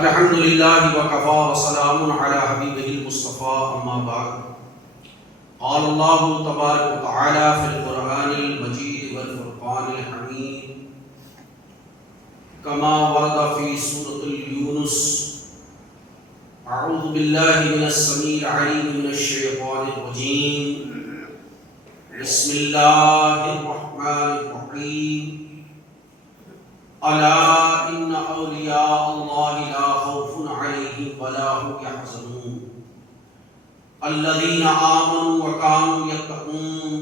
الحمد للہ وکفا وسلام علی حبیبہ المصطفیٰ اما بعد قال اللہ تبارک وتعالی فی القرآن المجید والفرقان الحمید کما ورد فی سورۃ یونس اعوذ باللہ من السمیع العلیم من الشیطان الرجیم بسم اللہ الرحمن الرحیم الا ان اولیاء اللہ لا خوف علیہم ولا هم يحزنون الذین آمنوا وكانوا يتقون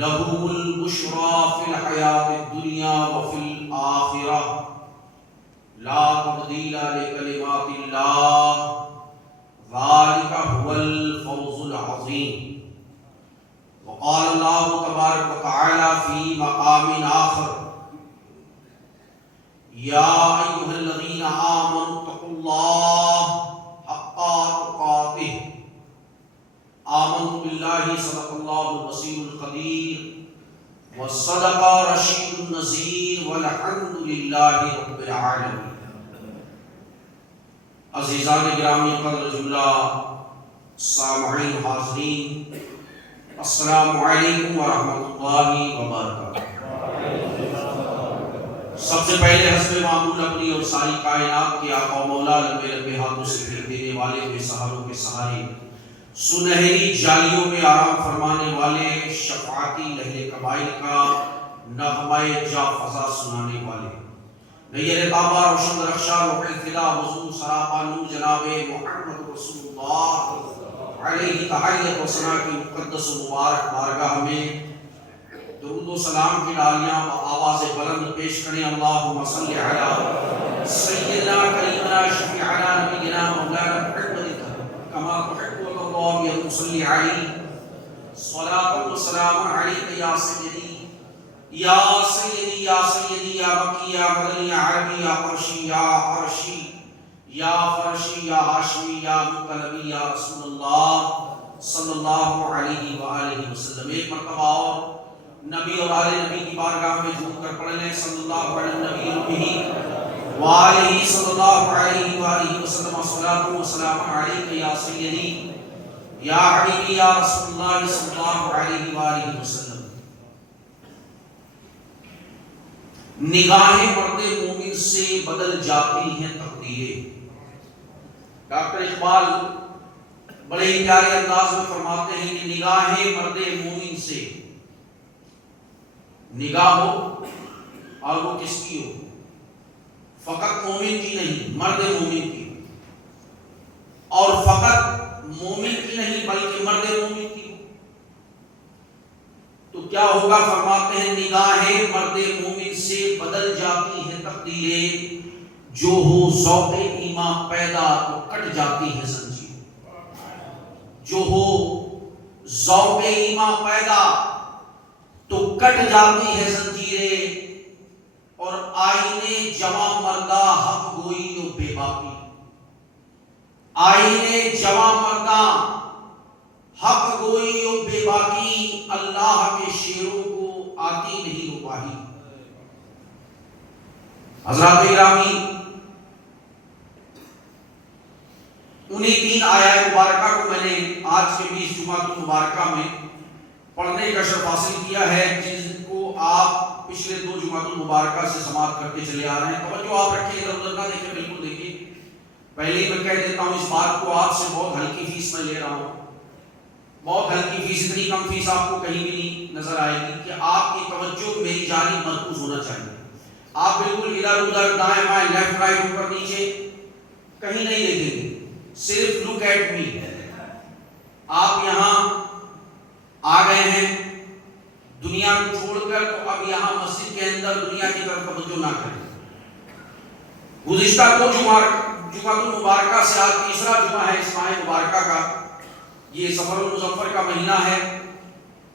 لهم البشرى في الحیاة الدنیا وفي الآخرة لا تبدیل لکلمات اللہ ذلك هو الفوز العظیم. وقال اللہ تبارک وتعالی فی مقام آخر یا ایھا الذین آمنوا اتقوا اللہ حق تقاتہ آمنت باللہ صدق اللہ الوصی القدیر وصدق رشید النذیر والحمد للہ رب العالمین. عزیزان گرامی قدر جملہ سامعین حاضرین، السلام علیکم ورحمۃ اللہ وبرکاتہ. سب سے پہلے حسب معمول اپنی اور ساری کائنات کے آقا و مولا لمبے لمبے ہاتھوں سے پھیر دینے والے بے سہاروں کے سہارے، سنہری جالیوں میں آرام فرمانے والے، شفاعتی لہر قبائل کا نغمہ جا فضا سنانے والے، نیر تابہ روشن رخشا روح الفدا وضو سراپا نور جناب محمد رسول اللہ علیہ تحیت و ثنا کی مقدس و مبارک بارگاہ میں درود و سلام کی ڈالیاں آواز بلند پیش کریں. اللہم صلی علی سیدنا کریمنا شفیعنا نبینا مولانا محمد کما تحب اللہ یا صلی علی صلاۃ و سلام علیک یا سیدی یا سیدی یا سیدی یا مکی یا مدنی یا عربی یا قرشی یا عرشی یا فرشی یا ہاشمی یا مطلبی یا رسول اللہ صلی اللہ علیہ وآلہ وسلم. ایک مرتبہ اور نبی اور آل نبی کی بارگاہ میں جھوم کر پڑھ لیں صلی اللہ علیہ نبی ربی وآلہ صلی اللہ علیہ وآلہ وسلم صلاۃ و سلام علیک یا سیدی یا حبیبی یا رسول اللہ صلی اللہ علیہ وآلہ وسلم. نگاہیں مرد مومن سے بدل جاتی ہیں تقدیریں. ڈاکٹر اقبال بڑے ہی پیارے انداز میں فرماتے ہیں کہ نگاہیں مرد مومن سے، نگاہ ہو اور وہ کس کی ہو؟ فقط مومن کی نہیں، مرد مومن کی، اور فقط مومن کی نہیں بلکہ مرد مومن کی ہو تو کیا ہوگا؟ فرماتے ہیں نگاہیں مرد مومن سے بدل جاتی ہیں تقدیریں، جو ہو ذوق ایمان پیدا تو کٹ جاتی ہے زنجیر. جو ہو ذوق ایمان پیدا تو کٹ جاتی ہے زنجیریں، اور آئینے جواں مردہ حق گوئی و بے باکی. آئینے جواں مردہ حق گوئی و بے باکی، اللہ کے شیروں کو آتی نہیں رباہی. حضرات گرامی، انہی تین آیات مبارکہ کو میں نے آج کے 20 جمعہ مبارکہ میں پڑھنے کا شرف حاصل کیا ہے، جن کو آپ پچھلے 2 جمعہ مبارکہ سے سماعت کرتے چلے آ رہے ہیں. توجہ آپ رکھیں، ادھر ادھر نہ دیکھیں، بالکل دیکھیں. پہلے ہی میں کہہ دیتا ہوں اس بات کو، آپ سے بہت ہلکی فیس میں لے رہا ہوں، بہت ہلکی فیس، اتنی کم فیس آپ کو کہیں بھی نہیں نظر آئے گی کہ آپ کی توجہ میری جانب مرکوز ہونا چاہیے. آپ بالکل ادھر ادھر دائیں بائیں لیفٹ رائٹ اوپر نیچے کہیں نہیں دیکھیں گے، صرف لک ایٹ می. آپ یہاں آ گئے ہیں دنیا کو چھوڑ کر، تو اب یہاں مسجد کے اندر دنیا کی طرف توجہ نہ کریں. گزشتہ 2 جمعہ مبارکہ سے آج تیسرا جمعہ ہے اس ماہ مبارکہ کا. یہ سفر المظفر کا مہینہ ہے،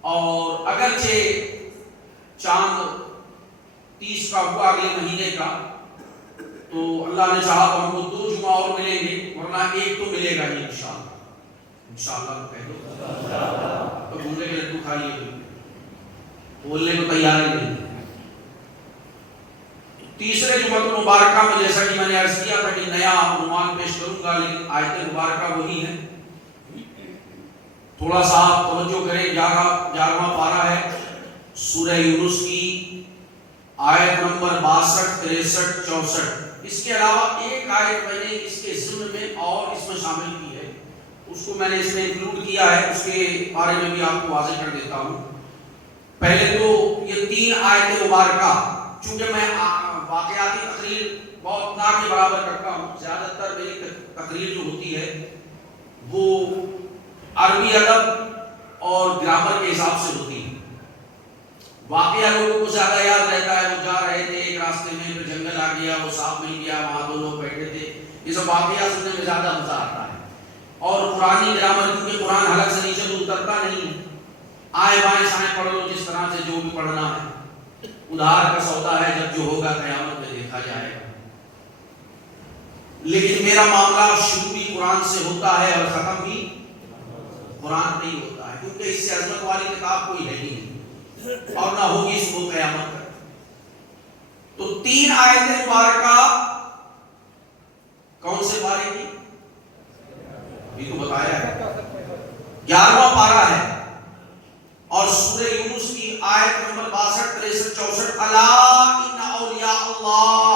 اور اگرچہ چاند 30 کا ہوا اگلے مہینے کا، تو اللہ نے چاہا تو ہم کو 2 جمعہ اور ملیں گے، ورنہ ایک تو ملے گا ہی انشاءاللہ. انشاءاللہ کہہ دو تو گھومنے کے لڈو کھائیے، بولنے کو تیار ہی نہیں. تیسرے جمعہ مبارکہ میں جیسا کہ میں نے عرض کیا تھا کہ نیا عنوان پیش کروں گا، لیکن آیت مبارکہ وہی ہے. تھوڑا سا آپ توجہ کریں. 11واں پارہ ہے سورہ یونس کی، آیت نمبر 62، 63، 64. اس کے علاوہ ایک آیت میں نے اس کے ضمن میں اور اس میں شامل کی ہے، اس کو میں نے اس میں انکلوڈ کیا ہے، اس کے بارے میں بھی آپ کو واضح کر دیتا ہوں. پہلے تو یہ 3 آیت مبارکہ، چونکہ میں واقعاتی تقریر بہت نہ کے برابر کرتا ہوں، زیادہ تر میری تقریر جو ہوتی ہے وہ عربی ادب اور گرامر کے حساب سے ہوتی ہے. واقعہ لوگوں کو زیادہ یاد رہتا ہے. وہ جا رہے تھے ایک راستے میں، پھر جنگل آ گیا، وہ سانپ مل گیا، وہاں 2 لوگ بیٹھے تھے. یہ سب واقعہ سننے میں زیادہ مزہ آتا ہے. اور قرآنی گرامر، کیونکہ قرآن حلق سے نیچے تو اترتا نہیں ہے، آئے بائیں شائیں پڑھ لو جس طرح سے جو بھی پڑھنا ہے. ادھار کا سودا ہے، جب جو ہوگا قیامت میں دیکھا جائے گا. لیکن میرا معاملہ شروع بھی قرآن سے ہوتا ہے اور ختم بھی قرآن نہیں ہوتا ہے، کیونکہ اس سے عظمت والی کتاب کوئی ہے ہی نہیں اور نہ ہوگی اس کو قیامت تک. تو 3 آیت مبارکہ کون سے پارے کی؟ ابھی تو بتایا ہے، 11واں پارہ ہے اور سورہ یونس کی آیت نمبر 62، 63، 64. الا ان اولیاء اللہ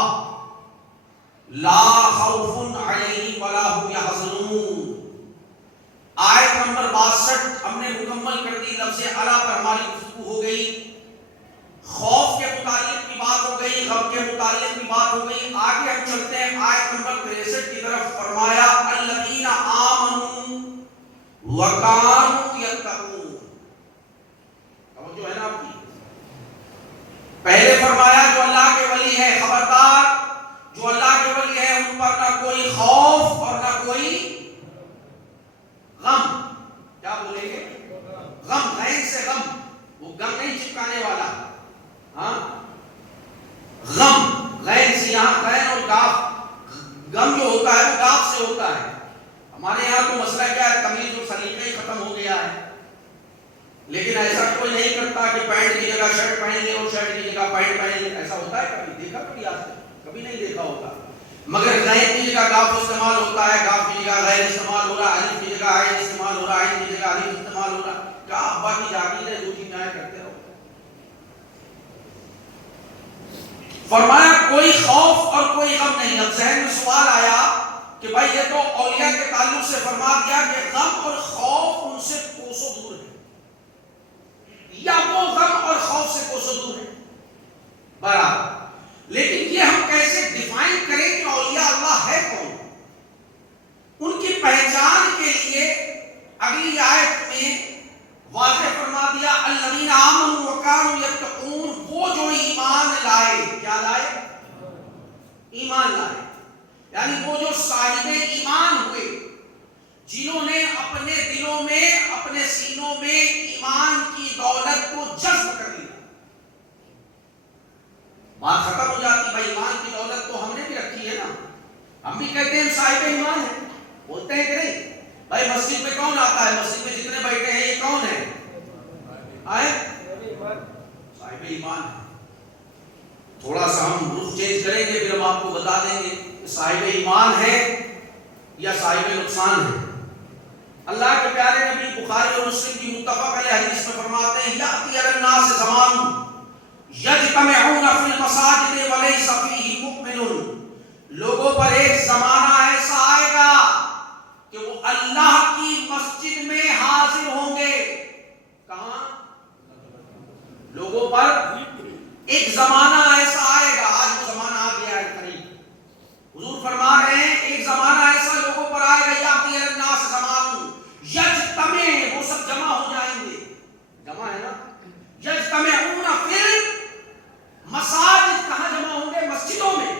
لا خوف علیہم ولا هم يحزنون. آیت نمبر 62 ہم نے مکمل کر دی. لفظ الا پر ہماری گفتگو ہو گئی، خوف کے متعلق کی بات ہو گئی، غم کے متعلق کی بات ہو گئی. آگے ہم چلتے ہیں آیت نمبر 63 کی طرف. فرمایا الذین آمنوا وکانوا یتقون. توجہ ہے نا آپ کی؟ پہلے فرمایا جو اللہ کے ولی ہے، خبردار جو اللہ کے ولی ہے ان پر نہ کوئی خوف اور نہ کوئی غم. کیا بولیں گے؟ غم. غین سے غم، وہ غم نہیں چپکانے والا. ہاں، غم غین سے، یہاں غین اور گاف. غم جو ہوتا ہے وہ گاف سے ہوتا ہے. ہمارے یہاں تو مسئلہ کیا ہے، تمیز اور سلیقہ ہی ختم ہو گیا ہے. لیکن ایسا کوئی نہیں کرتا کہ پینٹ کی جگہ شرٹ پہن لے اور شرٹ کی جگہ پینٹ پہن لے. ایسا ہوتا ہے کبھی؟ دیکھا کبھی؟ آج تک کبھی نہیں دیکھا ہوگا. مگر غین کی جگہ گاف استعمال ہوتا ہے، گاف کی جگہ غین استعمال ہو رہا ہے، الف کی جگہ عین استعمال ہو رہا ہے، عین کی جگہ الف استعمال ہو رہا ہے. کیا ابا کی جاگیر ہے، جو چیز نیا کرتے رہو. فرمایا کوئی خوف اور کوئی غم نہیں. اب ذہن میں سوال آیا کہ بھائی یہ تو اولیاء کے تعلق سے فرما دیا کہ غم اور خوف ان سے کوسوں دور ہے، یا وہ غم اور خوف سے کوسوں دور ہے برابر. لیکن یہ ہم کیسے ڈیفائن کریں کہ اولیاء اللہ ہے کون؟ ان کی پہچان کے لیے اگلی آیت میں واضح فرما دیا الذین آمنوا وکانوا یتقون. وہ جو ایمان لائے. کیا لائے؟ ایمان لائے. یعنی وہ جو صاحب ایمان ہوئے، جنہوں نے اپنے دلوں میں، اپنے سینوں میں ایمان کی دولت کو جذب کر لیا. بات ختم ہو جاتی. بھائی ایمان کی دولت تو ہم نے بھی رکھی ہے نا، ہم بھی کہتے ہیں صاحب ایمان ہے، بولتے ہیں کہ نہیں؟ بھائی مسجد میں کون آتا ہے؟ مسجد میں جتنے بیٹھے ہیں یہ کون ہے؟ آئے صاحب ایمان ہے. تھوڑا سا ہم رخ چینج کریں گے، پھر ہم آپ کو بتا دیں گے کہ صاحب ایمان ہے یا صاحب نقصان ہے. اللہ کے پیارے نبی بخاری اور مسلم کی متفق علیہ حدیث میں فرماتے ہیں یاتی علی الناس زمان یجتمعون فی المساجد ولیس فیہ مؤمن. لوگوں پر ایک زمانہ ایسا آئے گا کہ وہ اللہ کی مسجد میں حاضر ہوں گے. کہاں؟ لوگوں پر ایک زمانہ ایسا آئے گا. آج وہ زمانہ آ گیا ہے قریب. حضور فرما رہے ہیں ایک زمانہ ایسا لوگوں پر آئے گا یاتی علی الناس زمان یجتمع، وہ سب جمع ہو جائیں گے. جمع ہے نا؟ یجتمعون فی المساجد. کہاں جمع ہوں گے؟ مسجدوں میں.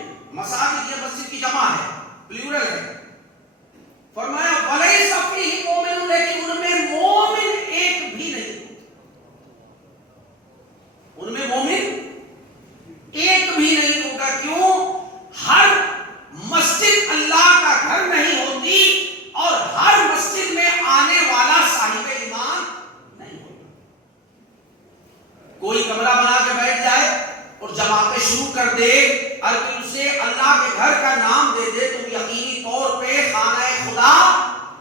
کا نام دے دے تو یقینی طور پہ خانہ خدا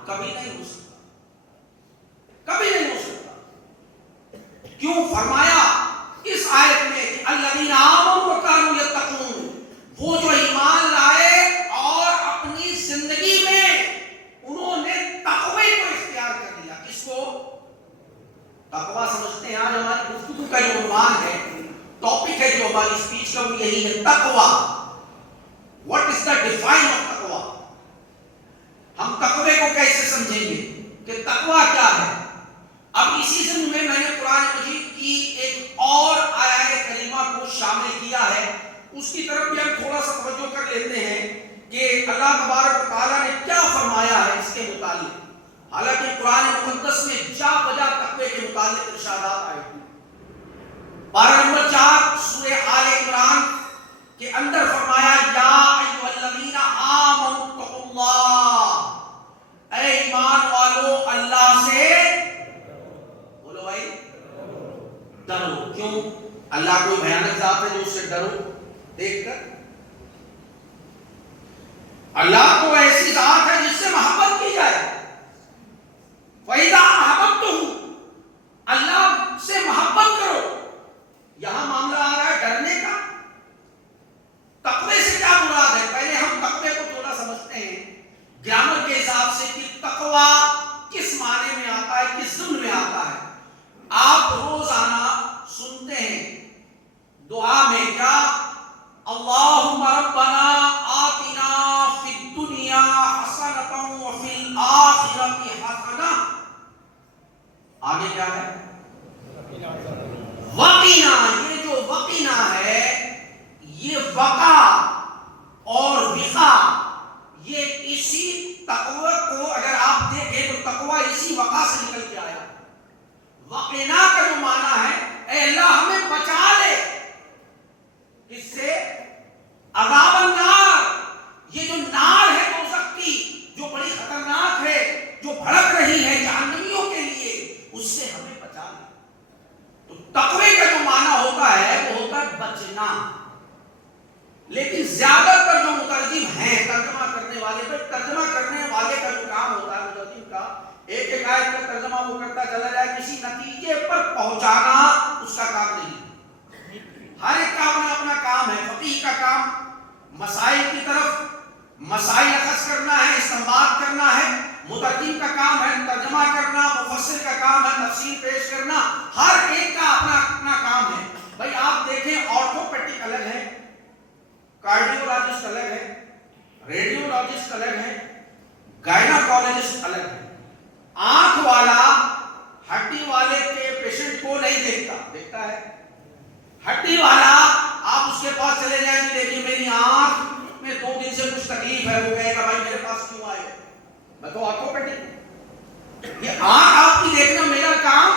کبھی نہیں ہو سکتا، کبھی نہیں ہو سکتا۔ کیوں فرمایا اس آیت میں کہ الذین آمنوا وکانوا یتقون، وہ جو ایمان لائے اور اپنی زندگی میں انہوں نے تقوی کو اختیار کر لیا۔ کس کو؟ تقوی سمجھتے ہیں آج ہماری گفتگو کا جو عنوان ہے، ٹاپک ہے جو ہماری اسپیچ کا، وہ یہی ہے تقوی۔ What is the define of تقوی؟ ہم تقوی کو کیسے سمجھیں گے کہ تقوی کیا ہے؟ اب اسی ضمن میں نے قرآن مجید کی ایک اور آیہ کریمہ کو شامل کیا ہے، اس کی طرف بھی ہم تھوڑا سا توجہ کر لیتے ہیں کہ اللہ تبارک و تعالیٰ نے کیا فرمایا ہے اس کے متعلق۔ حالانکہ قرآن مقدس میں جا بجا تقوی کے متعلق ارشادات آئے ہیں۔ پارہ نمبر 4 سورہ آل عمران کے اندر فرمایا یا ایھا الذین آمنوا اتقوا اللہ، اے ایمان والو اللہ سے بولو بھائی ڈرو۔ کیوں؟ اللہ کوئی بھیانک ذات ہے جو اس سے ڈرو دیکھ کر؟ اللہ کو ایسی ذات ہے جس سے محبت کی جائے۔ فَإِذَا أَحْبَبْتُهُ، اللہ سے محبت کرو۔ یہاں معاملہ آ رہا ہے ڈرنے کا۔ تقوی سے کیا مراد ہے؟ پہلے ہم تقوی کو تھوڑا سمجھتے ہیں گرامر کے حساب سے کہ تقوی کس معنی میں آتا ہے، کس ضمن میں آتا ہے۔ آپ روزانہ سنتے ہیں دعا میں کیا؟ اللہم ربنا آتنا فی الدنیا حسنۃ وفی الآخرۃ حسنۃ، آگے کیا ہے؟ وقینا۔ یہ جو وقینا ہے، یہ وقا اور وقا، یہ اسی تقوی کو اگر آپ دیکھیں تو تقوی اسی وقا سے نکل کے آیا۔ وقینا کا جو معنی ہے اے اللہ ہمیں بچا لے، کس سے؟ عذاب النار۔ یہ جو نار ہے دوزخ کی، جو بڑی خطرناک ہے، جو بھڑک رہی ہے جہنمیوں کے لیے، اس سے ہمیں بچا لے۔ تو تقوی کا جو معنی ہوتا ہے وہ ہوتا ہے بچنا۔ لیکن زیادہ تر جو مترجم ہیں ترجمہ کرنے والے، ترجمہ کرنے والے کا جو کام ہوتا ہے مترجم کا، ایک ایک آیت کا ترجمہ وہ کرتا چلا جائے، کسی نتیجے پر پہنچانا اس کا کام نہیں۔ ہر ایک کا اپنا اپنا کام ہے۔ فقیہ کا کام مسائل کی طرف مسائل اخذ کرنا ہے، استنباط کرنا ہے۔ مترجم کا کام ہے ترجمہ کرنا، مفسر کا کام ہے تفسیر پیش کرنا۔ ہر ایک کا اپنا اپنا کام ہے۔ بھائی آپ دیکھیں آرتھوپیڈک الگ ہے، کارڈیولوجسٹ الگ ہے، ریڈیولوجسٹ الگ ہے، گائناکولوجسٹ الگ ہے۔ آنکھ والا ہڈی والے کے پیشنٹ کو نہیں دیکھتا، دیکھتا ہے؟ ہڈی والا آپ اس کے پاس چلے جائیں گے، دیکھیے میری آنکھ میں 2 دن سے کچھ تکلیف ہے، وہ کہے گا بھائی میرے پاس کیوں آئے؟ میں تو آرتھوپیڈک، یہ آنکھ آپ کی دیکھنا میرا کام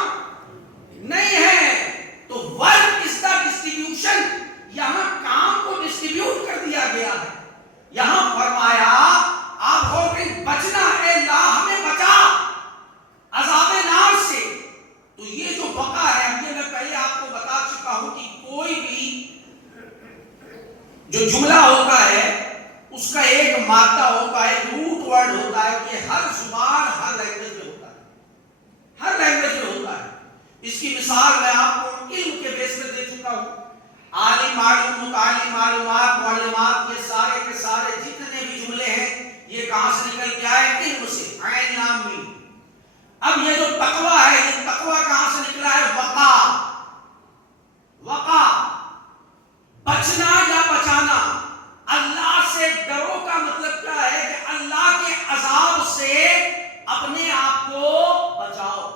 نہیں ہے۔ تو ورک از دا ڈسٹریبیوشن، یہاں کام کو ڈسٹریبیوٹ کر دیا گیا ہے۔ یہاں فرمایا آپ غور کریں بچنا، اے اللہ ہمیں بچا عذاب نار سے۔ تو یہ جو بقا ہے، یہ میں پہلے آپ کو بتا چکا ہوں کہ کوئی بھی جو جملہ ہوتا ہے اس کا ایک مادہ ہوتا ہے، ایک روٹ ورڈ ہوتا ہے، یہ ہر زبان ہر لینگویج میں ہوتا ہے، ہر لینگویج میں ہوتا ہے۔ اس کی مثال میں آپ کو علم کے بیس پہ دے چکا ہوں۔ عالم، معلوم، متعلم، معلومات، معلومات، یہ سارے کے سارے جتنے بھی جملے ہیں یہ کہاں سے نکل کے آئے؟ علم سے، عین لام میم۔ اب یہ جو تقوی ہے، یہ تقوی کہاں سے نکلا ہے؟ وقا۔ وقا بچنا یا بچانا۔ اللہ سے ڈرو کا مطلب کیا ہے کہ اللہ کے عذاب سے اپنے آپ کو بچاؤ۔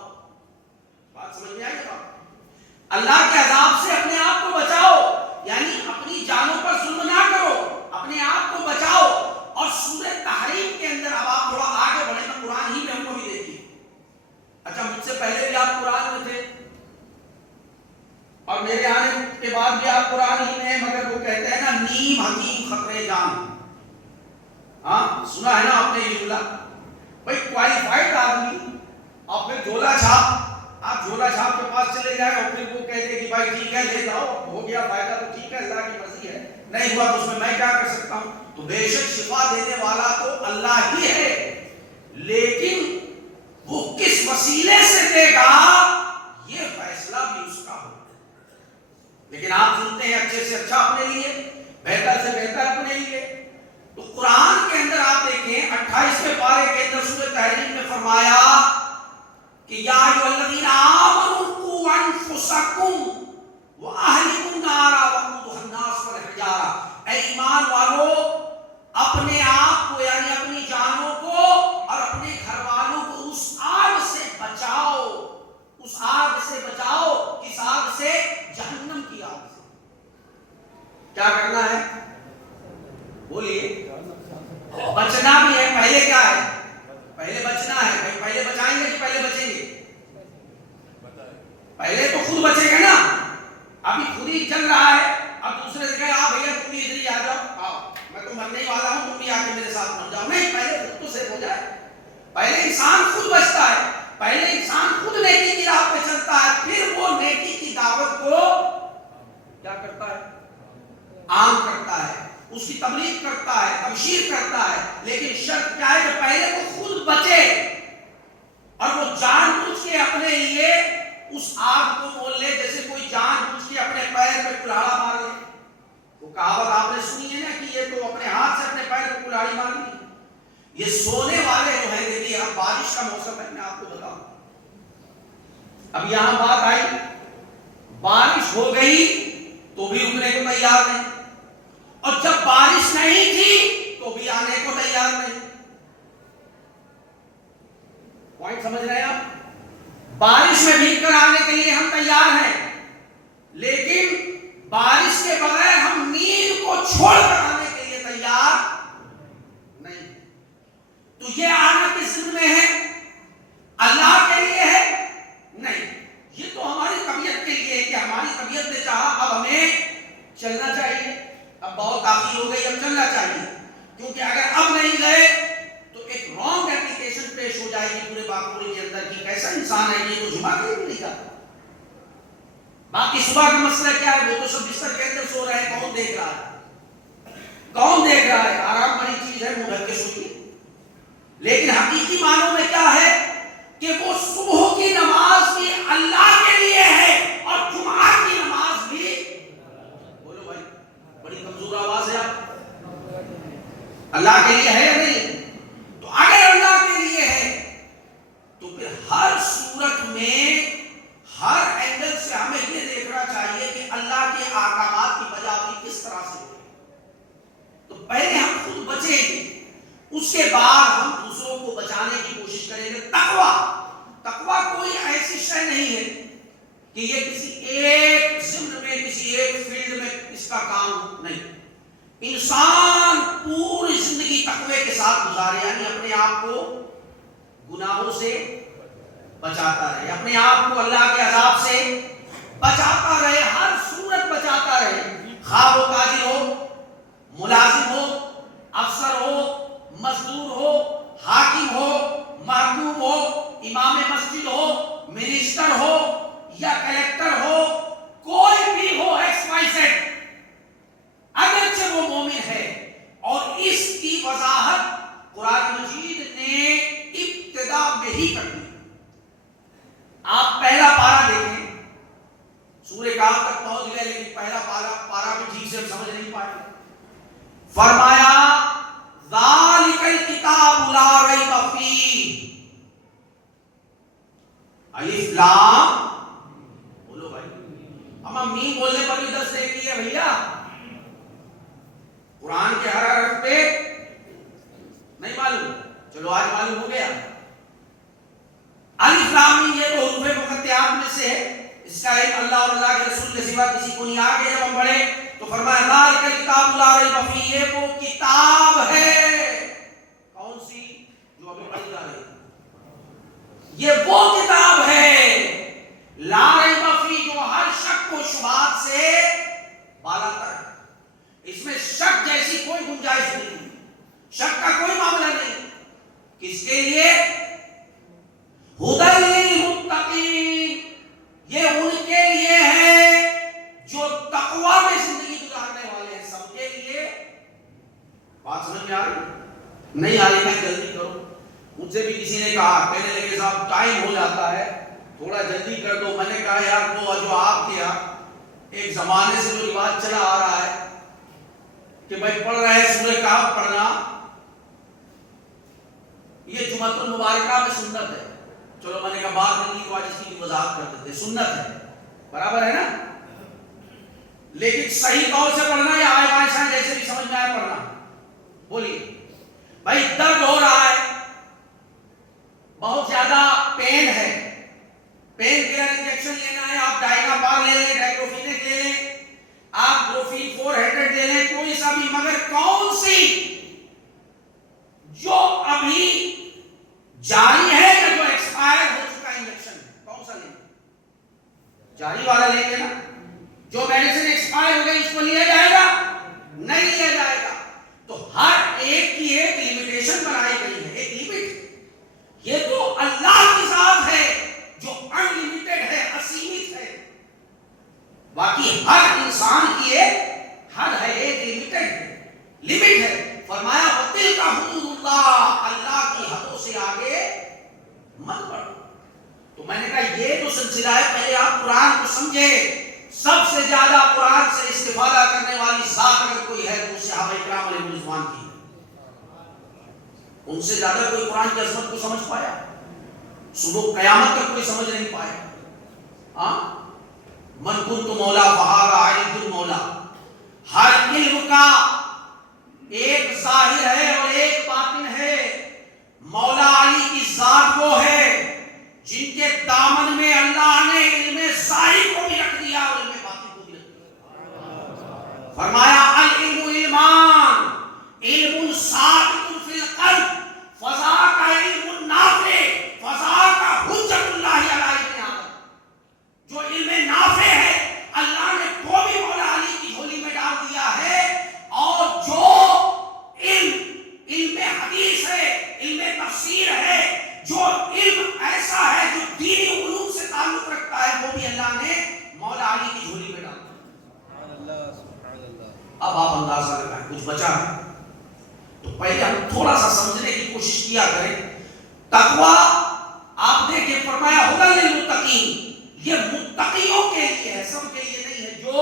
بات سمجھ میں آئی بات؟ اللہ کے عذاب سے اپنے آپ کو بچاؤ، یعنی اپنی جانوں پر ظلم نہ کرو، اپنے آپ کو بچاؤ۔ اور سورہ تحریم کے اندر اب آپ تھوڑا آگے بڑھیں تو قرآن ہی میں ہم کو بھی دیکھیے۔ اچھا مجھ سے پہلے بھی آپ قرآن میں تھے اور میرے آنے کے بعد بھی آپ قرآن ہی میں، مگر وہ کہتے ہیں نا نیم حکیم خطرے جان۔ ہاں سنا ہے نا آپ نے یہ جملہ؟ بھائی کوالیفائڈ آدمی اور پھر جھولا چھاپ آپ جھولا چھاپ کے پاس چلے جائیں اور پھر وہ کہتے کہ بھائی ٹھیک ہے لے جاؤ، ہو گیا فائدہ تو ٹھیک ہے، اللہ کی مرضی ہے، نہیں ہوا تو اس میں کیا کر سکتا ہوں؟ تو بے شک شفا دینے والا تو اللہ ہی ہے، لیکن وہ کس وسیلے سے دے گا یہ فیصلہ بھی اس کا ہو۔ لیکن آپ سنتے ہیں اچھے سے اچھا اپنے لیے، بہتر سے بہتر اپنے لیے۔ تو قرآن کے اندر آپ دیکھیں 28ویں پارے کے اندر سورہ تحریم میں فرمایا کہ یا ایھا الذین آمنوا قوا انفسکم واہلکم نارا وقودھا الناس والحجارہ، اے ایمان والو اپنے آپ کو یعنی اپنی جانوں کو اور اپنے گھر والوں کو اس آگ سے بچاؤ، اس آگ سے بچاؤ، کس آگ سے؟ جہنم کی آگ سے۔ کیا کرنا ہے؟ بولیے، بچنا بھی ہے۔ پہلے کیا ہے؟ پہلے بچنا ہے۔ پہلے بچائیں گے کہ پہلے بچیں گے؟ پہلے تو خود بچے گا نا، ابھی خود ہی چل رہا ہے، اب دوسرے سے کہے آپ بھیا تم بھی ادھر ہی آ جاؤ، آؤ میں تو مرنے ہی والا ہوں، تم بھی آ کے میرے ساتھ مر جاؤ، نہیں، پہلے خود تو سیف ہو جائے۔ پہلے انسان خود بچتا ہے، پہلے انسان خود نیکی کی راہ پہ چلتا ہے، پھر وہ نیکی کی دعوت کو کیا کرتا ہے؟ عام کرتا ہے، اس کی تبلیغ کرتا ہے، تبشیر کرتا ہے۔ لیکن شرط کیا ہے کہ پہلے وہ خود بچے اور وہ جان بوجھ کے اپنے لیے اس آگ کو مول لے، جیسے کوئی جان بوجھ کے اپنے پیر پہ کلہاڑا مار لے۔ وہ کہاوت آپ نے سنی ہے نا کہ یہ تو اپنے ہاتھ سے اپنے پیر پہ کلہاڑی مار لی۔ یہ سونے والے جو ہیں، دیکھیے اب بارش کا موسم ہے، میں آپ کو بتاؤں، اب یہاں بات آئی بارش ہو گئی تو بھی رکنے کو تیار نہیں، اور جب بارش نہیں تھی تو بھی آنے کو تیار نہیں۔ پوائنٹ سمجھ رہے ہیں آپ؟ بارش میں بھیگ کر آنے کے لیے ہم تیار ہیں، لیکن بارش کے بغیر ہم نیند کو چھوڑ کر آنے کے لیے تیار نہیں۔ تو یہ آنا کس میں ہے؟ اللہ کے لیے ہے؟ نہیں، یہ تو ہماری طبیعت کے لیے ہے کہ ہماری طبیعت نے چاہا اب ہمیں چلنا چاہیے، اب بہت تاخیر ہو گئی، اب چلنا چاہیے، کیونکہ اگر اب نہیں گئے تو ایک رانگ ایپلیکیشن پیش ہو جائے گی پورے باقوری کے اندر کہ کیسا انسان ہے یہ تو جمعہ کے لیے بھی نہیں جاتا۔ باقی صبح کا مسئلہ کیا ہے؟ وہ تو سب بستر کے اندر سو رہے ہیں، کون دیکھ رہا ہے؟ کون دیکھ رہا ہے؟ آرام بڑی چیز ہے، منہ ڈھک کے سوئیے۔ لیکن حقیقی معنوں میں کیا ہے کہ وہ صبح کی نماز بھی اللہ کے لیے ہے اور جمعہ کی نماز بھی، بولو بھائی بڑی کمزور آواز ہے آپ، اللہ کے لیے ہے یا نہیں؟ تو اگر اللہ کے لیے ہے تو پھر ہر صورت میں ہر اینگل سے ہمیں یہ دیکھنا چاہیے کہ اللہ کے احکامات کی بجاوری کس طرح سے ہو۔ تو پہلے ہم خود بچیں گے، اس کے بعد ہم دوسروں کو بچانے کی کوشش کریں گے۔ تقویٰ کوئی ایسی شے نہیں ہے کہ یہ کسی ایک ضمن میں، کسی ایک فیلڈ میں اس کا کام نہیں۔ انسان پوری زندگی تقوی کے ساتھ گزارے، یعنی اپنے آپ کو گناہوں سے بچاتا رہے، اپنے آپ کو اللہ کے عذاب سے بچاتا رہے، ہر صورت بچاتا رہے، خواہ وہ تاجر ہو، ملازم ہو، افسر ہو، مزدور ہو، حاکم ہو، محکوم ہو، امام مسجد ہو، منسٹر ہو یا کلیکٹر ہو، کوئی بھی ہو، ایکس وائی زیڈ، اگرچہ وہ مومن ہے۔ اور اس کی وضاحت قرآن مجید نے ابتدا میں ہی کر دی۔ آپ پہلا پارہ دیکھیں، سورہ کہف تک پہنچ گئے لیکن پہلا پارہ بھی ٹھیک سے ہم سمجھ نہیں پائے۔ فرمایا ذالک الکتاب لا ریب فیہ، الف لام، بولو بھائی، ہم میم بولنے پر بھی 10 نیکی ہے بھیا، قرآن کے ہر حرف پہ نہیں معلوم، چلو آج معلوم ہو گیا۔ الف لام میم یہ تو حروف مقطعات میں سے ہے، اس کا علم اللہ اور اللہ کے رسول کے سوا کسی کو نہیں۔ آگے جب ہم پڑھے تو فرمایا ذالک الکتاب لا ریب فیہ، یہ وہ کتاب ہے، کون سی؟ جو ابھی پڑھی جا رہی ہے، یہ وہ کتاب ہے لا ریب فیہ، جو ہر شک و شبہات سے بالا تر ہے، اس میں شک جیسی کوئی گنجائش نہیں، شک کا کوئی معاملہ نہیں۔ کس کے لیے؟ ہدی للمتقین، رہی نہیں آ رہی ہے جلدی کرو. مجھ سے بھی کسی نے کہا, کہنے لگے صاحب ٹائم ہو جاتا ہے تھوڑا جلدی کر دو. میں نے کہا یار وہ جو آپ کے یہاں ایک زمانے سے جو رواج چلا آ رہا ہے کہ بھائی پڑھ رہے ہیں سورہ کہف پڑھنا, یہ جمعۃ المبارکہ میں سنت ہے. چلو میں نے کہا بات نہیں تو آج اس کی وضاحت کر دیتے. سنت ہے, برابر ہے نا, لیکن صحیح طور سے پڑھنا یا آئے بائیں جیسے بھی سمجھ میں آئے پڑھنا. بولیے بھائی درد ہو رہا ہے, بہت زیادہ پین ہے, پین کلر انجیکشن لینا ہے, آپ ڈائنا بار لے لیں, ڈائکلوفینیک لے لیں, آپ گروفین 400 لے لیں, کوئی سا بھی, مگر کون سی جو ابھی جاری ہے یا جو ایکسپائر ہو چکا انجیکشن ہے, کون سا لیں؟ جاری والا لیں گے نا. جو میڈیسن ایکسپائر ہو گئی اس کو لیا جائے گا؟ نہیں لیا جائے گا. تو ہر ایک کی ایک لمیٹیشن بنائی گئی ہے, ایک لمٹ. یہ تو اللہ کی ذات ہے جو ان لمیٹڈ ہے, اسیمت ہے. باقی ہر انسان کی ایک حد ہے, ایک لمٹ ہے. فرمایا وَتِلْكَ حُدُودُ اللَّهِ, اللہ کی حدوں سے آگے مت بڑھو. تو میں نے کہا یہ جو سلسلہ ہے پہلے آپ قرآن کو سمجھے. سب سے زیادہ قرآن سے استفادہ کرنے والی ذات اگر کوئی ہے تو صحابہ کرام علیہ رضوان کی ہے. ان سے زیادہ کوئی قرآن کی عظمت کو سمجھ پایا؟ صبح قیامت تک کوئی سمجھ نہیں پایا. من کنت مولا فہذا علم المولا. ہر علم کا ایک ظاہر ہے اور ایک باطن ہے. مولا علی کی ذات وہ ہے جن کے دامن میں اللہ نے علم ظاہر کو بھی رکھ دیا اور علم باطن کو بھی رکھ دیا. فرمایا العلم علمان, علم ثابت فی القلب, فذاک علم نافع, فذاک حجت اللہ علی ابن آدم. جو علم نافع ہے اللہ نے وہ بھی مولا علی کی جھولی میں ڈال دیا ہے, اور جو علم حدیث ہے, علم تفسیر ہے, جو علم ایسا ہے جو دینی علوم سے تعلق رکھتا ہے, وہ بھی اللہ نے مولا علی کی جھولی میں ڈال دیا. اب آپ اندازہ لگائیں کچھ بچا ہے تو پہلے ہم تھوڑا سا سمجھنے کی کوشش کیا کریں. تقویٰ آپ دیکھیں فرمایا ہدی للمتقین, یہ متقیوں کے لیے ہے, سب کے لیے نہیں ہے. جو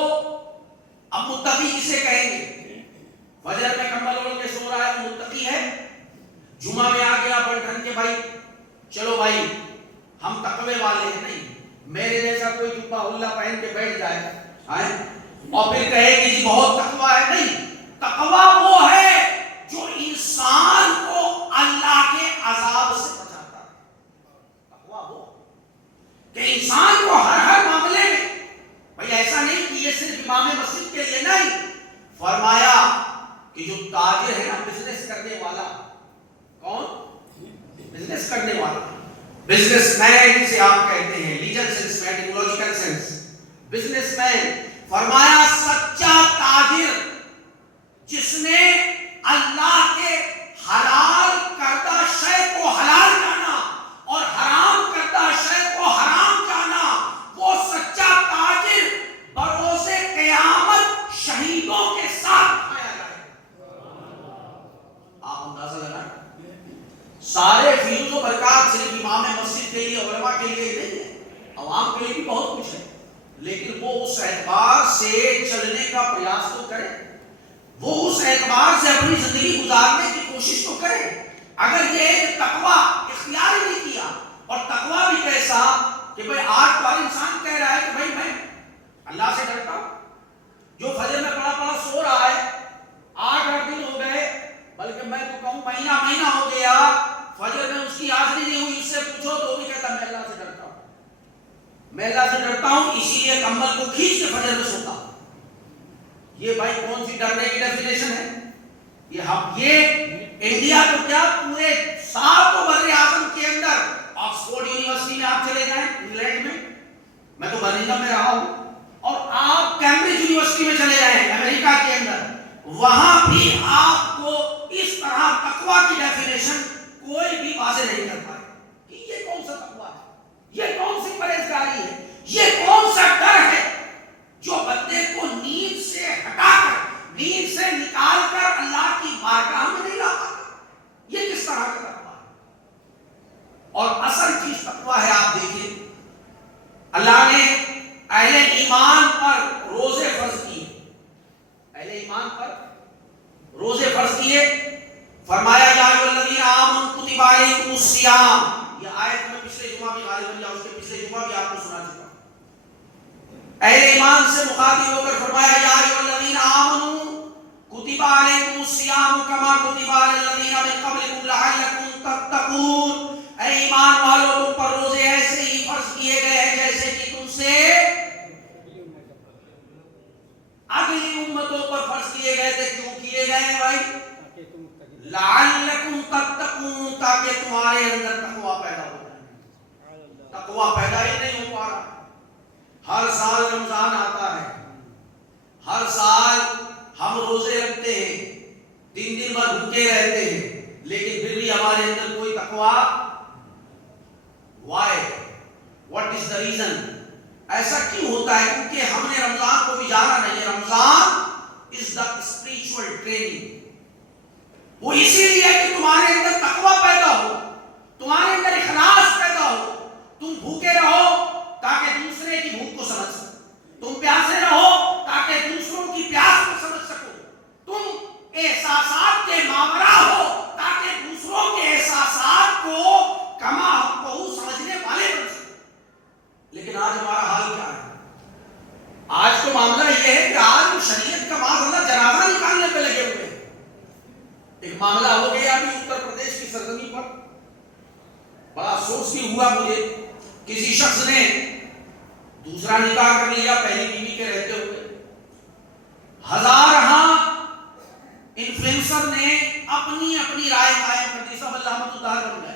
اب متقی کسے کہیں گے؟ فجر میں کمبل اوڑھ کے سو رہا ہے وہ متقی ہے؟ جمعہ میں آ گیا بڑھ ڈھن کے بھائی چلو بھائی ہم تقوی والے ہیں, نہیں. میرے جیسا کوئی جبہ اللہ پہن کے بیٹھ جائے اور پھر کہے کہ جی بہت تقوی ہے, نہیں. تقوی وہ ہے جو انسان کو اللہ کے عذاب سے بچاتا ہے. تقوی وہ کہ انسان کو ہر معاملے میں, بھائی ایسا نہیں کہ یہ صرف امام مسجد کے لیے, نہیں. فرمایا کہ جو تاجر ہے نا, بزنس کرنے والا, کون؟ بزنس کرنے والا, بزنس مین سے آپ کہتے ہیں, لیگل سینس میں, ایٹیمولوجیکل سینس, بزنس مین. فرمایا سچا تاجر جس نے اللہ کے حلال کردہ شے کو حلال جانا اور حرام کردہ شے کو حرام جانا, وہ سچا تاجر بروز قیامت شہیدوں کے ساتھ کھایا جائے. آپ اندازہ لگائیں. سارے فیض و برکات صرف امام مسجد کے لیے, علماء کے لیے نہیں ہے, عوام کے لیے بھی بہت کچھ ہے, لیکن وہ اس اعتبار سے چلنے کا پریاس تو کرے, وہ اس اعتبار سے اپنی زندگی گزارنے کی کوشش تو کرے. اگر یہ ایک تقوی اختیار ہی نہیں کیا, اور تقوی بھی کیسا کہ بھئی آج بار انسان کہہ رہا ہے کہ بھئی میں اللہ سے ڈرتا ہوں, جو فجر میں پڑا سو رہا ہے 8 دن ہو گئے, بلکہ میں تو کہوں مہینہ ہو گیا, فجر میں اس کی حاضری نہیں ہوئی, اس سے پوچھو تو بھی کہتا میں اللہ سے ڈرتا ہوں, میں اللہ سے ڈرتا ہوں اسی لیے کمبل کو کھینچ کے فجر میں سوتا ہوں. یہ بھائی کون سی ڈرنے کی ڈیفینیشن ہے؟ یہ انڈیا تو کیا پورے 7 بر اعظم کے اندر, آکسفورڈ یونیورسٹی میں آپ چلے جائیں انگلینڈ میں تو برمنگھم میں رہا ہوں, اور آپ کیمبرج یونیورسٹی میں چلے جائیں امریکہ کے اندر, وہاں بھی آپ کو اس طرح تقویٰ کی ڈیفینیشن کوئی بھی واضح نہیں کر پائے کہ یہ کون سا تقویٰ ہے, یہ کون سی پرہیزگاری ہے, یہ کون سا ڈر ہے جو بندے کو نیند سے ہٹا کر, نیند سے نکال کر اللہ کی بارگاہ میں نہیں لاتا. اللہ نے اہل ایمان پر روزے فرض کیے، اہل ایمان پر روزے فرض کیے. فرمایا یا ایھا الذین آمنوا کتب علیکم الصیام. یہ آیت میں پچھلے جمعہ بھی غالباً یا اس کے پچھلے جمعہ بھی آپ کو سنا چکا. اہل ایمان سے مخاطب ہو کر فرمایا یا ایھا الذین آمنوا کتب علیکم الصیام کما کتب علی الذین من قبلکم لعلکم تتقون. اے ایمان والو تم پر روزے ایسے ہی فرض کیے گئے ہیں جیسے کہ تم سے اگلی امتوں پر فرض کیے گئے تھے. کیوں کیے گئے ہیں بھائی؟ لعلکم تتقون، تاکہ تمہارے اندر تقوی پیدا ہو جائے. تقوی پیدا ہی نہیں ہو پا رہا. ہر سال رمضان آتا ہے، ہر سال ہم روزے رکھتے ہیں، 3 دن بعد بھوکے رہتے ہیں، لیکن پھر بھی ہمارے اندر کوئی تقوی. why what is the reason؟ ایسا کیوں ہوتا ہے؟ کیونکہ ہم نے رمضان کو بھی جانا نہیں ہے. رمضان is the spiritual training. وہ اسی لیے کہ تمہارے اندر تقوی پیدا ہو، تمہارے اندر اخلاص پیدا ہو. تم بھوکے رہو تاکہ دوسرے کی بھوک کو سمجھ سکو، تم پیاسے رہو تاکہ دوسروں کی پیاس کو سمجھ سکو، تم احساسات کے ماورا ہو تاکہ دوسروں کے احساسات کو کما حقہ سمجھنے والے بن سکو. لیکن آج ہمارا حال کیا ہے؟ آج تو معاملہ یہ ہے کہ آج شریعت کا معاذ اللہ جنازہ نکالنے پہ لگے ہوئے ہیں. ایک معاملہ ہو گیا ابھی اتر پردیش کی سرزمین پر، بڑا افسوس بھی ہوا مجھے. کسی شخص نے دوسرا نکاح کر لیا پہلی بیوی کے رہتے ہوئے. ہزارہا انفلوئنسر نے اپنی اپنی رائے قائم کر دی، سب علامت الدہر بن گئے.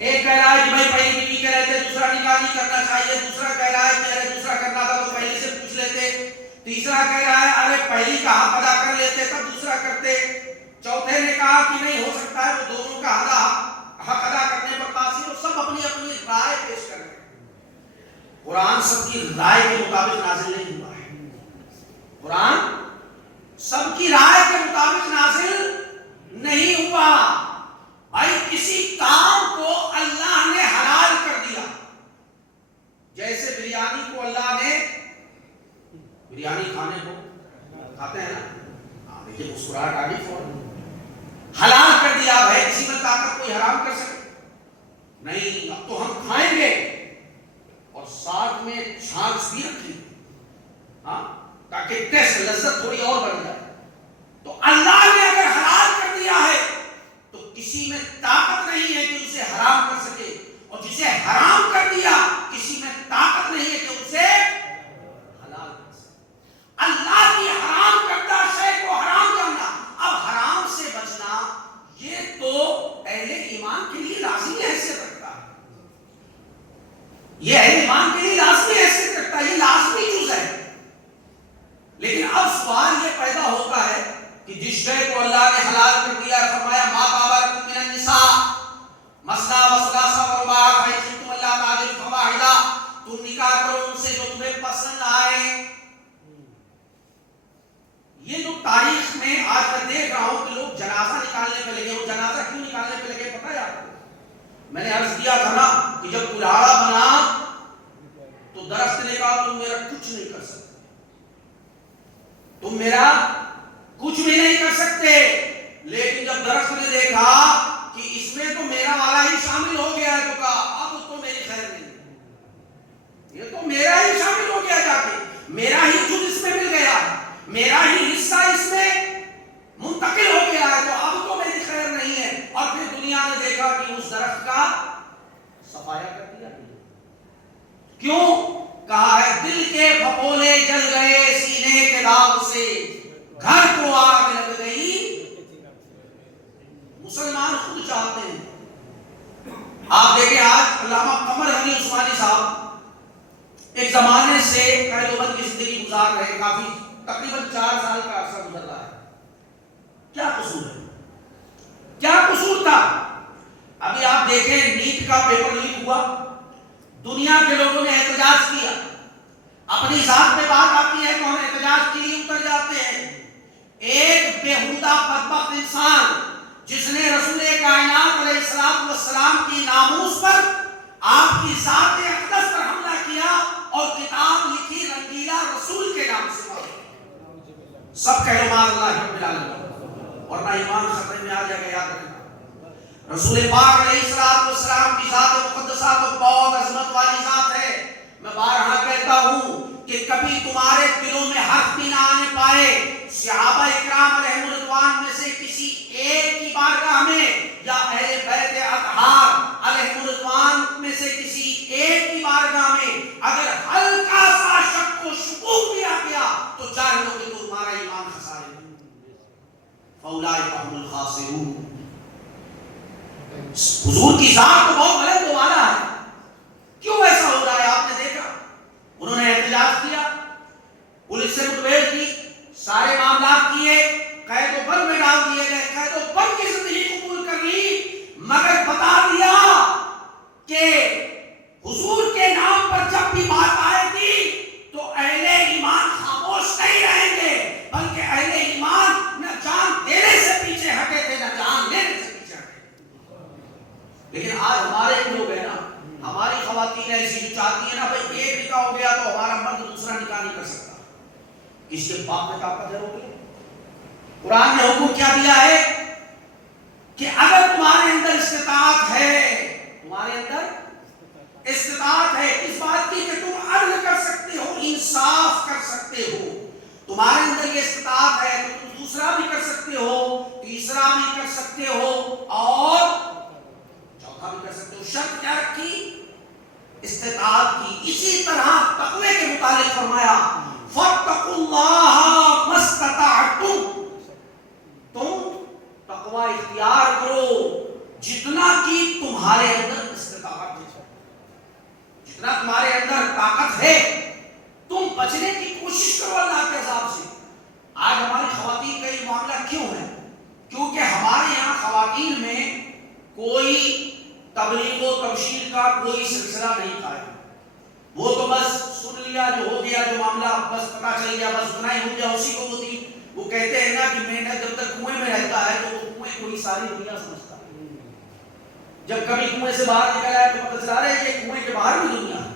ایک کہہ رہا ہے کہ بھائی پہلی بیوی کے رہتے دوسرا نکاح نہیں کرنا چاہیے، دوسرا کہہ رہا ہے کہ ارے دوسرا کرنا تھا تو پہلے سے پوچھ لیتے، تیسرا کہہ رہا ہے ارے پہلی کا حق ادا کر لیتے تب دوسرا کرتے، چوتھے نے کہا کہ نہیں ہو سکتا ہے وہ دونوں کا حق ادا کرنے پر قاصر. اور سب اپنی اپنی رائے پیش کر رہے ہیں. قرآن سب کی رائے کے مطابق نازل نہیں ہوا ہے. قرآن سب کی رائے کے مطابق نازل نہیں ہوا. بھائی کسی کام کو اللہ نے حلال کر دیا، جیسے بریانی کو اللہ نے، بریانی کھانے کو کھاتے ہیں نا، دیکھیے مسکراہٹ آ گئی فوراً، حلال کر دیا. بھائی کسی میں طاقت کوئی حرام کر سکے نہیں، اب تو ہم کھائیں گے اور ساتھ میں چھانس بھی رکھیں ہاں تاکہ ٹیسٹ لذت تھوڑی اور بڑھ جائے. تو اللہ نے اگر حلال کر دیا ہے تو کسی میں طاقت نہیں ہے کہ اسے حرام کر سکے، اور جسے حرام کر دیا کسی میں طاقت نہیں ہے کہ اسے حلال کر سکے. اللہ کی حرام کردہ شے کو حرام کرنا، اب حرام سے بچنا، یہ تو اہل ایمان کے لیے لازمی حیثیت رکھتا ہے. یہ اہل ایمان کے لیے لازمی حیثیت رکھتا ہے، یہ لازمی چیز ہے. لیکن اب سوال یہ پیدا ہوتا ہے کہ جس شے کو اللہ نے حلال کر دیا، فرمایا ما طاب لكم من النساء مثنى وثلاث ورباع فإن خفتم ألا تعدلوا فواحدة، تم نکاح کرو ان سے جو تمہیں پسند آئے. یہ جو تاریخ میں آج میں دیکھ رہا ہوں کہ لوگ جنازہ نکالنے پہ لگے. وہ جنازہ کیوں نکالنے پہ لگے پتہ ہے آپ کو؟ میں نے عرض کیا تھا نا کہ جب کلاڑا بنا تو درخت نے کہا تم میرا کچھ نہیں کر سکتے، تم میرا کچھ بھی نہیں کر سکتے. لیکن جب درخت نے دیکھا کہ اس میں تو میرا والا ہی شامل ہو گیا ہے تو کہا اب تو میری خیر نہیں، یہ تو میرا ہی شامل ہو گیا، جا کے میرا ہی جز اس میں مل گیا، میرا ہی حصہ اس میں منتقل ہو گیا ہے، تو اب تو میری خیر نہیں ہے. اور پھر دنیا نے دیکھا کہ اس درخت کا صفایا کر دیا. کیوں؟ کہا ہے دل کے پھپھولے جل گئے سینے کے داغ سے، گھر کو آگ لگ گئی. مسلمان خود چاہتے ہیں. آپ دیکھیں آج علامہ قمر غنی عثمانی صاحب ایک زمانے سے قید کی زندگی گزار رہے، کافی تقریباً 4 سال کا عرصہ گزر رہا ہے. کیا قصور ہے؟ کیا قصور تھا؟ ابھی آپ دیکھیں نیٹ کا پیپر لیک ہوا، دنیا کے لوگوں نے احتجاج کیا. اپنی ذات میں بات آتی ہے تو ہم احتجاج کے لیے اتر جاتے ہیں. ایک بےہودہ بدبخت انسان جس نے رسول کائنات علیہ السلام کی ناموس پر آپ کی ذات اقدس پر حملہ کیا اور کتاب لکھی رنگیلا رسول کے نام سے مار سب کہو مار اللہ رب العالمین، ورنہ ایمان خطرے میں آ جائے گا۔ یاد رکھنا رسول پاک علیہ السلام کی ذات مقدسہ تو بہت عظمت والی ذات ہے۔ میں بارہا کہتا ہوں کہ کبھی تمہارے دلوں میں حق بھی نہ آنے پائے صحابہ اکرام علیہم رضوان میں سے کسی ایک کی بارگاہ میں، یا اہل بیت اطہار علیہم رضوان میں سے کسی ایک کی بارگاہ میں اگر ہلکا سا شک و شکوک بھی آ گیا تو جان لو کہ تمہارا ایمان خسارے میں، فاولئک هم الخاسرون۔ حضور کی ذات تو بہت بلند و اعلیٰ ہے، کیوں ایسا ہو رہا ہے؟ آپ نے دیکھا انہوں نے احتجاج کیا، پولیس سے مٹبھیڑ کی، سارے معاملات کیے، قید و بند میں ڈال دیے گئے، قید و بند کی زندگی قبول کر لی، مگر بتا دیا کہ حضور کے نام پر جب بھی بات آئے گی تو اہل ایمان خاموش نہیں رہیں گے، بلکہ اہل ایمان نہ جان دینے سے پیچھے ہٹے تھے نہ جان لینے سے پیچھے ہٹے۔ لیکن آج ہمارے لوگ ہیں نا، ہماری خواتین ایسی جو چاہتی ہیں نا بھائی ایک نکاح ہو گیا تو ہمارا مرد دوسرا نکاح نہیں کر سکتا، کس کے باپ میں طاقت ہے ہوگی؟ قرآن نے حکم کیا دیا ہے کہ اگر تمہارے اندر استطاعت ہے، تمہارے اندر استطاعت ہے اس بات کی کہ تم عدل کر سکتے ہو، انصاف کر سکتے ہو، تمہارے اندر یہ استطاعت ہے تو تم دوسرا بھی کر سکتے ہو، تیسرا بھی کر سکتے ہو اور چوتھا بھی کر سکتے ہو۔ شرط کیا رکھی؟ استطاعت کی۔ اسی طرح تقوی کے متعلق فرمایا فَاتَّقُوا اللَّهَ مَا اسْتَطَعْتُمْ، تم تقوی اختیار کرو جتنا کی تمہارے اندر استطاعت ہے، جتنا تمہارے اندر طاقت ہے، تم بچنے کی کوشش کرو اللہ کے عذاب سے۔ آج ہماری خواتین کا یہ معاملہ کیوں ہے؟ کیونکہ ہمارے یہاں خواتین میں کوئی تبلیغ و تبشیر کا کوئی سلسلہ نہیں تھا، وہ تو بس سن لیا جو ہو گیا، جو معاملہ بس پتا چل گیا، بس اتنا ہی ہو گیا، اسی کو ہوتی۔ وہ کہتے ہیں نا کہ مینڈک جب تک کنویں میں رہتا ہے تو وہ کنویں کو ہی ساری دنیا سمجھتا ہے، جب کبھی کنویں سے باہر نکلا ہے تو پتہ چلا رہا ہے یہ کنویں کے باہر بھی دنیا ہے۔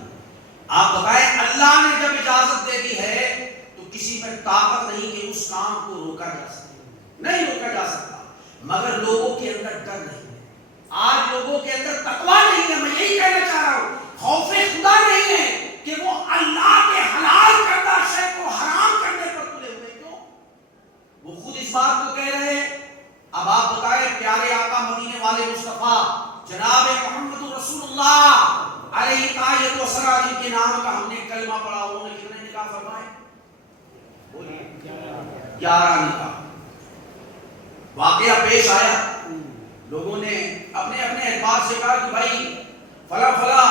آپ بتائیں اللہ نے جب اجازت دے دی ہے تو کسی میں طاقت نہیں کہ اس کام کو روکا جا سکے، نہیں روکا جا سکتا، مگر لوگوں کے اندر ڈر نہیں ہے، آج لوگوں کے اندر تقوی نہیں ہے۔ میں یہی کہنا چاہ رہا ہوں، خوف خدا نہیں ہے کہ وہ اللہ کے حلال کردہ شے کو حرام کرنے پر تلے ہوئے، کیوں؟ وہ خود اس بات کو کہہ رہے ہیں۔ اب آپ بتائیں پیارے آقا مدینے والے مصطفیٰ جناب محمد رسول اللہ علیہ تائید و سرا جن کے نام کا ہم نے کلمہ پڑھا، انہوں نے کتنے نکاح فرمائے؟ بولیے 11 نکاح۔ واقعہ پیش آیا، لوگوں نے اپنے اپنے اعتبار سے کہا کہ بھائی فلاں فلاں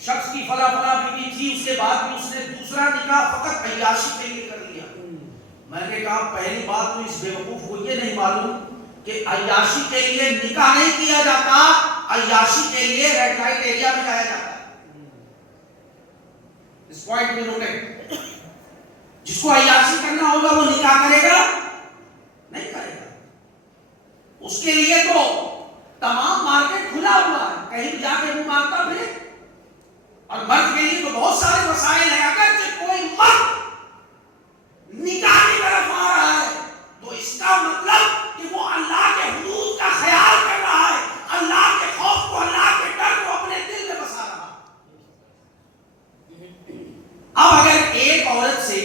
شخص کی فلاں فلاں بیوی تھی، اس کے بعد بھی اس نے دوسرا نکاح فقط عیاشی کے لیے کر لیا۔ میں نے کہا پہلی بات تو اس بیوقوف کو یہ نہیں معلوم کہ عیاشی کے لیے نکاح نہیں کیا جاتا، عیاشی کے لیے ریڈ لائٹ ایریا میں جایا جاتا ہے۔ اس پوائنٹ میں نوٹ، جس کو عیاشی کرنا ہوگا وہ نکاح کرے گا نہیں کرے گا، اس کے لیے تو تمام مارکیٹ کھلا ہوا ہے، کہیں بھی جا کے وہ مانگتا پھرے۔ اور مرد کے لیے تو بہت سارے وسائل ہیں، اگر کوئی مرد نکاح کی طرف آ رہا ہے تو اس کا مطلب کہ وہ اللہ کے حدود کا خیال کر رہا ہے، اللہ کے خوف کو، اللہ کے ڈر کو اپنے دل میں بسا رہا ہے۔ اب اگر ایک عورت سے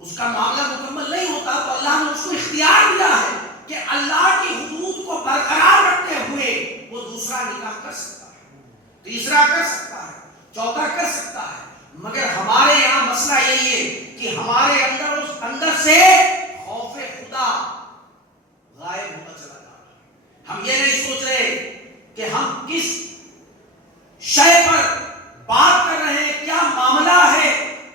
اس کا معاملہ مکمل نہیں ہوتا تو اللہ نے اس کو اختیار دیا ہے کہ اللہ کی حدود کو برقرار رکھتے ہوئے وہ دوسرا نکاح کر سکتا ہے، تیسرا کر سکتا ہے، چوتھا کر سکتا ہے۔ مگر ہمارے یہاں مسئلہ یہی ہے کہ ہمارے اندر اس اندر سے خوف خدا غائب ہوتا چلا جا رہا ہے۔ ہم یہ نہیں سوچ رہے کہ ہم کس شے پر بات کر رہے ہیں، کیا معاملہ ہے،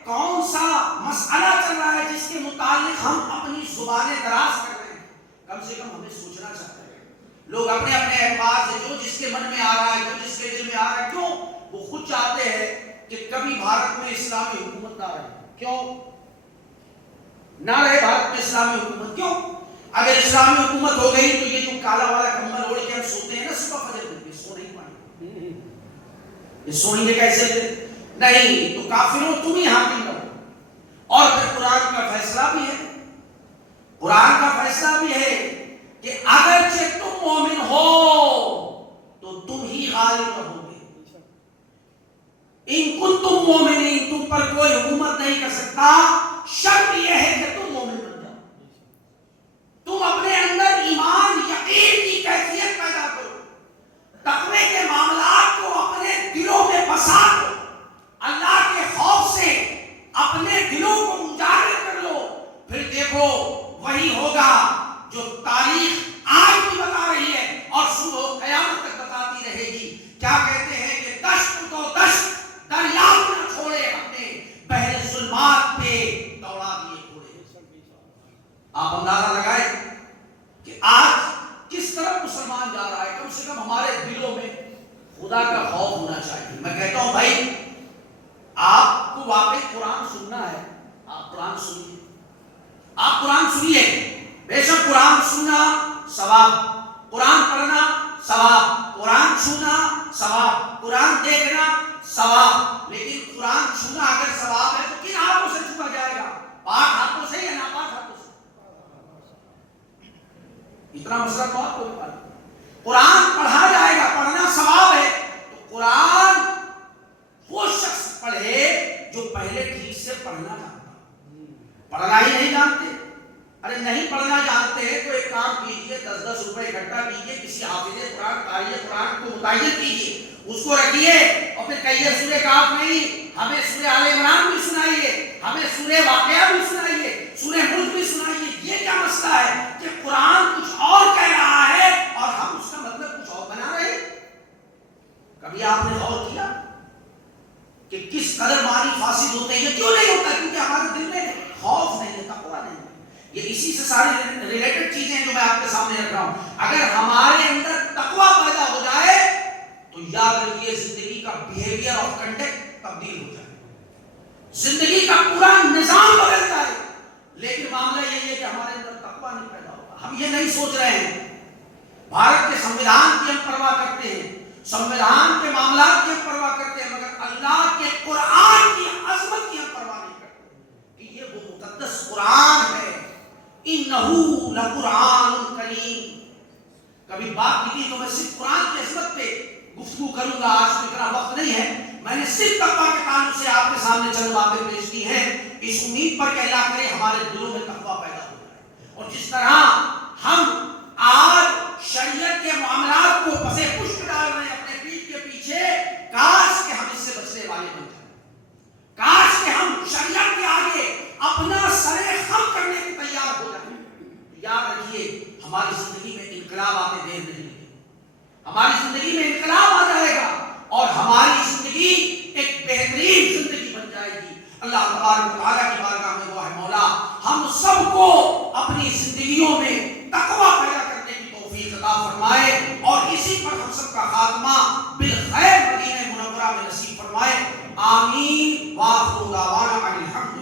کون سا مسئلہ چل رہا ہے جس کے متعلق ہم اپنی زبانیں دراز کر رہے ہیں۔ کم سے کم ہمیں سوچنا چاہتے ہیں۔ لوگ اپنے اپنے اعتبار سے جو جس کے من میں آ رہا ہے، جو جس کے دل میں آ رہا ہے، کیوں وہ خود چاہتے ہیں کہ کبھی بھارت میں اسلامی حکومت نہ رہے، کیوں نہ رہے بھارت میں اسلامی حکومت؟ کیوں؟ اگر اسلامی حکومت ہو گئی تو یہ جو کالا والا کمبل اوڑھ کے ہم سوتے ہیں نا صبح فجر میں، یہ سنیں گے کیسے تھے؟ نہیں تو کافروں تم ہی حاکم رہو. اور پھر قرآن کا فیصلہ بھی ہے، قرآن کا فیصلہ بھی ہے کہ اگرچہ تم مومن ہو تو تم ہی غالب رہو گے. ان کنتم مومنین، تم پر کوئی حکومت نہیں کر سکتا. شرط یہ ہے کہ تم مومن بن جاؤ، تم اپنے اندر ایمان یقین کی کیفیت پیدا کرو، تقوی کے معاملات کو اپنے دلوں میں بسا دو، اللہ کے خوف سے اپنے دلوں کو اجاگر کر لو. پھر دیکھو وہی ہوگا جو تاریخ آج بھی بتا رہی ہے اور سنو قیامت تک بتاتی رہے گی. کیا کہتے ہیں کہ دشت تو دشت دریا نہ چھوڑے، اپنے بحر ظلمات پہ دوڑا دیے گھوڑے. آپ اندازہ لگائیں کہ آج کس طرح مسلمان جا رہا ہے. کم سے کم ہمارے دلوں میں خدا کا خوف ہونا چاہیے. میں کہتا ہوں بھائی آپ کو واقعی قرآن سننا ہے، آپ قرآن سنیے، آپ قرآن سنیے. بے شک قرآن سننا ثواب، قرآن پڑھنا ثواب، قرآن چھونا ثواب، قرآن دیکھنا ثواب. لیکن قرآن چھونا اگر ثواب ہے تو کن ہاتھوں سے چھوا جائے گا؟ پاک ہاتھوں سے یا ناپاک ہاتھوں سے؟ اتنا مسئلہ تو آپ کو بھی پتا. قرآن پڑھا جائے گا، پڑھنا ثواب ہے. تو قرآن وہ شخص پڑھے جو پہلے ٹھیک سے پڑھنا جانتا. پڑھنا ہی نہیں جانتے، ارے نہیں پڑھنا جانتے ہیں تو ایک کام کیجئے، 10 روپے اکٹھا کیجئے، کسی حافظ قرآن قاری قرآن کو متعین کیجئے، اس کو رکھیے اور پھر کہیے سورہ کہف نہیں، ہمیں سورہ آل عمران بھی سنائیے، ہمیں سورہ واقعہ بھی سنائیے، سورہ ملک بھی سنائیے. یہ کیا مسئلہ ہے کہ قرآن کچھ اور کہہ رہا ہے اور ہم اس کا مطلب کچھ اور بنا رہے ہیں؟ کبھی آپ نے غور کیا کہ کس قدر معنی فاسد ہوتے ہیں؟ کیوں نہیں ہوتا؟ کیونکہ ہمارے دل میں خوف نہیں ہے، تقویٰ نہیں ہے. یہ اسی سے ساری ریلیٹڈ چیزیں ہیں جو میں آپ کے سامنے رکھ رہا ہوں. اگر ہمارے اندر تقویٰ پیدا ہو جائے تو یاد رکھیے زندگی کا بیہیویئر اور کنڈکٹ تبدیل ہو جائے، زندگی کا پورا نظام بدل جائے. لیکن معاملہ یہ ہے کہ ہمارے اندر تقویٰ نہیں پیدا ہوگا. ہم یہ نہیں سوچ رہے ہیں بھارت کے سنویدھان کی ہم پرواہ کرتے ہیں، سنویدھان کے معاملات کی ہم پرواہ کرتے ہیں، مگر اللہ کے قرآن کی عظمت کی ہم پرواہ نہیں کرتے کہ یہ وہ مقدس قرآن ہے. انہو لقرآن کریم. کبھی بات کی تو میں صرف قرآن کی عظمت پہ گفتگو کروں گا، آج تو اتنا وقت نہیں ہے. میں نے صرف تقویٰ کے تعلق سے آپ کے سامنے چند باتیں پیش کی ہیں، اس امید پر کہ اللہ کرے ہمارے دلوں میں تقویٰ پیدا ہو جائے. اور جس طرح ہم آج شریعت کے معاملات کو پسے پشت ڈال رہے ہیں اپنے پیٹھ کے پیچھے، کاش کہ ہم اس سے بچنے والے بن جائیں، کاش کہ ہم شریعت کے آگے اپنا سر خم کرنے کو تیار ہو جائیں. یاد رکھیے ہماری زندگی میں انقلاب آتے دیر نہیں ہے، ہماری زندگی میں انقلاب آ جائے گا اور ہماری زندگی ایک بہترین زندگی بن جائے گی. اللہ تبارک و تعالیٰ کی بارگاہ میں دعا ہے مولا ہم سب کو اپنی زندگیوں میں تقویٰ پیدا کرنے کی توفیق عطا فرمائے اور اسی پر ہم سب کا خاتمہ بالخیر مدینہ منورہ میں نصیب فرمائے. آمین. وآخر دعوانا ان الحمد